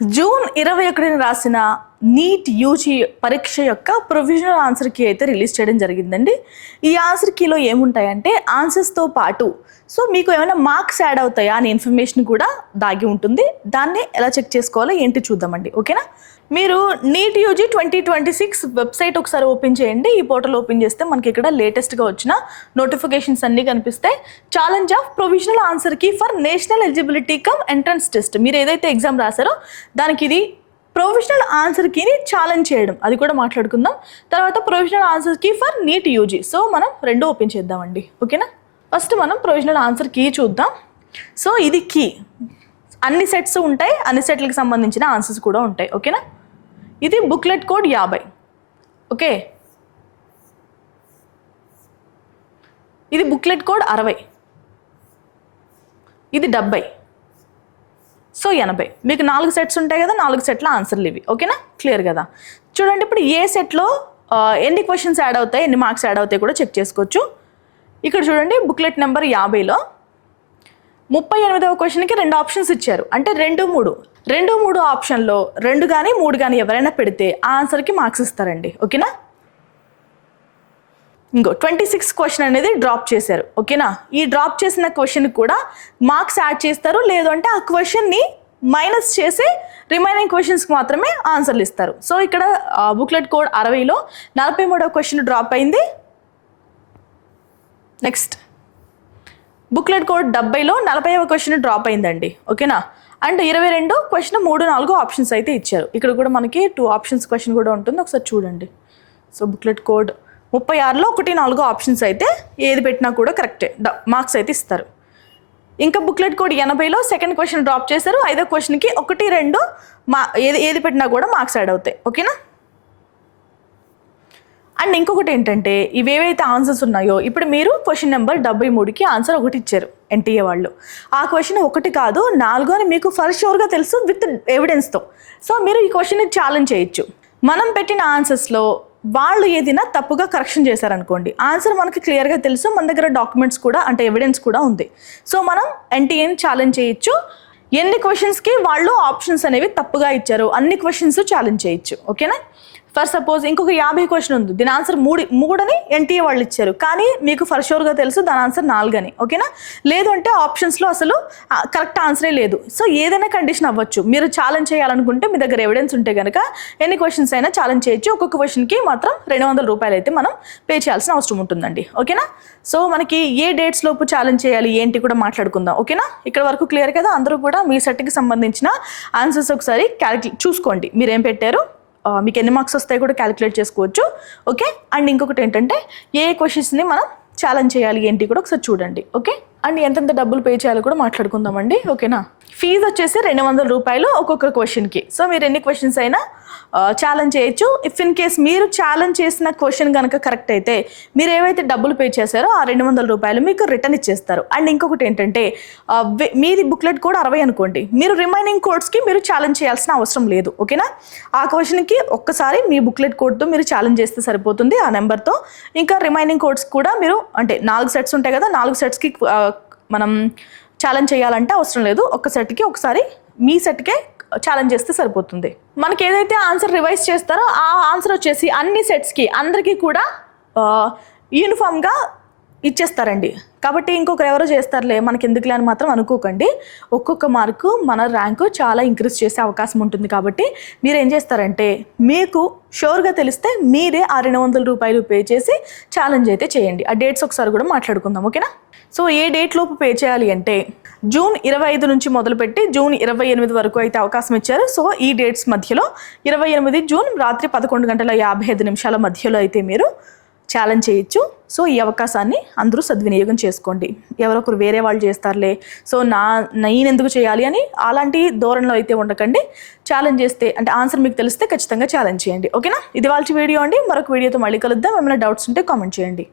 June 21న రాసిన NEET UG పరీక్ష యొక్క ప్రొవిజనల్ ఆన్సర్ కీ అయితే రిలీజ్ చేయడం జరిగిందండి. ఈ ఆన్సర్ కీలో ఏముంటాయంటే ఆన్సర్స్తో పాటు మీకు ఏమైనా మార్క్స్ యాడ్ అవుతాయా అనే ఇన్ఫర్మేషన్ కూడా దాగి ఉంటుంది. దాన్ని ఎలా చెక్ చేసుకోవాలో ఏంటి చూద్దామండి. ఓకేనా, మీరు నీట్ యూజీ 2026 వెబ్సైట్ ఒకసారి ఓపెన్ చేయండి. ఈ పోర్టల్ ఓపెన్ చేస్తే మనకి ఇక్కడ లేటెస్ట్గా వచ్చిన నోటిఫికేషన్స్ అన్నీ కనిపిస్తాయి. Challenge of provisional answer key for national eligibility cum entrance test. మీరు ఏదైతే ఎగ్జామ్ రాశారో దానికి ఇది ప్రొవిజనల్ ఆన్సర్ కీని ఛాలెంజ్ చేయడం, అది కూడా మాట్లాడుకుందాం. తర్వాత provisional answer key for NEET UG. మనం రెండు ఓపెన్ చేద్దామండి. ఓకేనా, ఫస్ట్ మనం ప్రొవిజనల్ ఆన్సర్ కీ చూద్దాం. ఇది కీ, అన్ని సెట్స్ ఉంటాయి, అన్ని సెట్లకు సంబంధించిన ఆన్సర్స్ కూడా ఉంటాయి. ఓకేనా, ఇది బుక్లెట్ కోడ్ 50. ఓకే, ఇది బుక్లెట్ కోడ్ 60, ఇది 70, 80. మీకు 4 సెట్స్ ఉంటాయి కదా, 4 సెట్ల ఆన్సర్లు ఇవి. ఓకేనా, క్లియర్ కదా. చూడండి, ఇప్పుడు ఏ సెట్లో ఎన్ని క్వశ్చన్స్ యాడ్ అవుతాయి, ఎన్ని మార్క్స్ యాడ్ అవుతాయి కూడా చెక్ చేసుకోవచ్చు. ఇక్కడ చూడండి, బుక్లెట్ నెంబర్ 50లో 38వ క్వశ్చన్కి 2 ఆప్షన్స్ ఇచ్చారు. అంటే 2, 3 ఆప్షన్లో 2 కానీ 3 కానీ ఎవరైనా పెడితే ఆ ఆన్సర్కి మార్క్స్ ఇస్తారండి. ఓకేనా, ఇంకో 26 క్వశ్చన్ అనేది డ్రాప్ చేశారు. ఓకేనా, ఈ డ్రాప్ చేసిన క్వశ్చన్కి కూడా మార్క్స్ యాడ్ చేస్తారు, లేదు అంటే ఆ క్వశ్చన్ని మైనస్ చేసి రిమైనింగ్ క్వశ్చన్స్కి మాత్రమే ఆన్సర్లు ఇస్తారు. ఇక్కడ బుక్లెట్ కోడ్ 60లో 43వ క్వశ్చన్ డ్రాప్ అయింది. నెక్స్ట్ బుక్లెట్ కోడ్ 70లో 40వ క్వశ్చన్ డ్రాప్ అయిందండి. ఓకేనా, అండ్ 22 క్వశ్చన్ 3, 4 ఆప్షన్స్ అయితే ఇచ్చారు. ఇక్కడ కూడా మనకి 2 ఆప్షన్స్ క్వశ్చన్ కూడా ఉంటుంది, ఒకసారి చూడండి. బుక్లెట్ కోడ్ 36లో 1, 4 ఆప్షన్స్ అయితే ఏది పెట్టినా కూడా కరెక్టే, మార్క్స్ అయితే ఇస్తారు. ఇంకా బుక్లెట్ కోడ్ 80లో సెకండ్ క్వశ్చన్ డ్రాప్ చేశారు. 5వ క్వశ్చన్కి 1, 2 ఏది పెట్టినా కూడా మార్క్స్ యాడ్ అవుతాయి. ఓకేనా, అండ్ ఇంకొకటి ఏంటంటే ఇవేవైతే ఆన్సర్స్ ఉన్నాయో, ఇప్పుడు మీరు క్వశ్చన్ నెంబర్ 73కి ఆన్సర్ 1 ఇచ్చారు ఎన్టీఏ వాళ్ళు. ఆ క్వశ్చన్ 1 కాదు 4 అని మీకు ఫర్ షూర్గా తెలుసు విత్ ఎవిడెన్స్తో. మీరు ఈ క్వశ్చన్ని ఛాలెంజ్ చేయొచ్చు. మనం పెట్టిన ఆన్సర్స్లో వాళ్ళు ఏదైనా తప్పుగా కరెక్షన్ చేశారనుకోండి, ఆన్సర్ మనకి క్లియర్గా తెలుసు, మన దగ్గర డాక్యుమెంట్స్ కూడా అంటే ఎవిడెన్స్ కూడా ఉంది. మనం ఎన్టీఏని ఛాలెంజ్ చేయొచ్చు. ఎన్ని క్వశ్చన్స్కి వాళ్ళు ఆప్షన్స్ అనేవి తప్పుగా ఇచ్చారు అన్ని క్వశ్చన్స్ ఛాలెంజ్ చేయొచ్చు. ఓకేనా, ఫర్ సపోజ్ ఇంకొక 50 క్వశ్చన్ ఉంది, దీని ఆన్సర్ 3 అని ఎన్టీఏ వాళ్ళు ఇచ్చారు, కానీ మీకు ఫర్ షూర్గా తెలుసు దాని ఆన్సర్ 4 అని. ఓకేనా, లేదు అంటే ఆప్షన్స్లో అసలు కరెక్ట్ ఆన్సరే లేదు. ఏదైనా కండిషన్ అవ్వచ్చు. మీరు ఛాలెంజ్ చేయాలనుకుంటే మీ దగ్గర ఎవిడెన్స్ ఉంటే కనుక ఎన్ని క్వశ్చన్స్ అయినా ఛాలెంజ్ చేయొచ్చు. ఒక్కొక్క క్వశ్చన్కి మాత్రం 200 రూపాయలు అయితే మనం పే చేయాల్సిన అవసరం ఉంటుందండి. ఓకేనా, మనకి ఏ డేట్స్ లోపు ఛాలెంజ్ చేయాలి ఏంటి కూడా మాట్లాడుకుందాం. ఓకేనా, ఇక్కడ వరకు క్లియర్ కదా. అందరూ కూడా మీ సెట్కి సంబంధించిన ఆన్సర్స్ ఒకసారి చూసుకోండి, మీరేం పెట్టారు, మీకు ఎన్ని మార్క్స్ వస్తాయి కూడా క్యాలిక్యులేట్ చేసుకోవచ్చు. ఓకే, అండ్ ఇంకొకటి ఏంటంటే ఏ క్వశ్చన్స్ని మనం ఛాలెంజ్ చేయాలి ఏంటి కూడా ఒకసారి చూడండి. ఓకే, అండ్ ఎంతెంత డబ్బులు పే చేయాలో కూడా మాట్లాడుకుందామండి. ఓకేనా, ఫీజు వచ్చేసి 200 రూపాయలు ఒక్కొక్క క్వశ్చన్కి. మీరు ఎన్ని క్వశ్చన్స్ అయినా ఛాలెంజ్ చేయొచ్చు. ఇఫ్ ఇన్ కేస్ మీరు ఛాలెంజ్ చేసిన క్వశ్చన్ కనుక కరెక్ట్ అయితే మీరు ఏవైతే డబ్బులు పే చేశారో ఆ 200 రూపాయలు మీకు రిటర్న్ ఇచ్చేస్తారు. అండ్ ఇంకొకటి ఏంటంటే మీది బుక్లెట్ కోడ్ 60 అనుకోండి, మీరు రిమైనింగ్ కోడ్స్కి మీరు ఛాలెంజ్ చేయాల్సిన అవసరం లేదు. ఓకేనా, ఆ క్వశ్చన్కి ఒక్కసారి మీ బుక్లెట్ కోడ్తో మీరు ఛాలెంజ్ చేస్తే సరిపోతుంది ఆ నెంబర్తో. ఇంకా రిమైనింగ్ కోడ్స్ కూడా మీరు అంటే 4 సెట్స్ ఉంటాయి కదా, 4 సెట్స్కి మనం ఛాలెంజ్ చేయాలంటే అవసరం లేదు. ఒక్క సెట్కి ఒకసారి మీ సెట్కే ఛాలెంజ్ చేస్తే సరిపోతుంది. మనకి ఏదైతే ఆన్సర్ రివైజ్ చేస్తారో ఆ ఆన్సర్ వచ్చేసి అన్ని సెట్స్కి అందరికీ కూడా యూనిఫామ్గా ఇచ్చేస్తారండి. కాబట్టి ఇంకొకరు ఎవరో చేస్తారులే మనకి ఎందుకులే అని మాత్రం అనుకోకండి. ఒక్కొక్క మార్కు మన ర్యాంకు చాలా ఇంక్రీజ్ చేసే అవకాశం ఉంటుంది. కాబట్టి మీరు ఏం చేస్తారంటే మీకు షూర్గా తెలిస్తే మీరే ఆ 200 రూపాయలు పే చేసి ఛాలెంజ్ అయితే చేయండి. ఆ డేట్స్ ఒకసారి కూడా మాట్లాడుకుందాం. ఓకేనా, ఏ డేట్ లోపు పే చేయాలి అంటే జూన్ 25 నుంచి మొదలుపెట్టి జూన్ 28 వరకు అయితే అవకాశం ఇచ్చారు. ఈ డేట్స్ మధ్యలో 28 జూన్ రాత్రి 11:55 మధ్యలో అయితే మీరు ఛాలెంజ్ చేయొచ్చు. ఈ అవకాశాన్ని అందరూ సద్వినియోగం చేసుకోండి. ఎవరొకరు వేరే వాళ్ళు చేస్తారులే నేను ఎందుకు చేయాలి అని అలాంటి ధోరణిలో అయితే ఉండకండి. ఛాలెంజ్ చేస్తే అంటే ఆన్సర్ మీకు తెలిస్తే ఖచ్చితంగా ఛాలెంజ్ చేయండి. ఓకేనా, ఇది వాళ్ళ వీడియో అండి. మరొక వీడియోతో మళ్ళీ కలుద్దాం. ఏమైనా డౌట్స్ ఉంటే కామెంట్ చేయండి.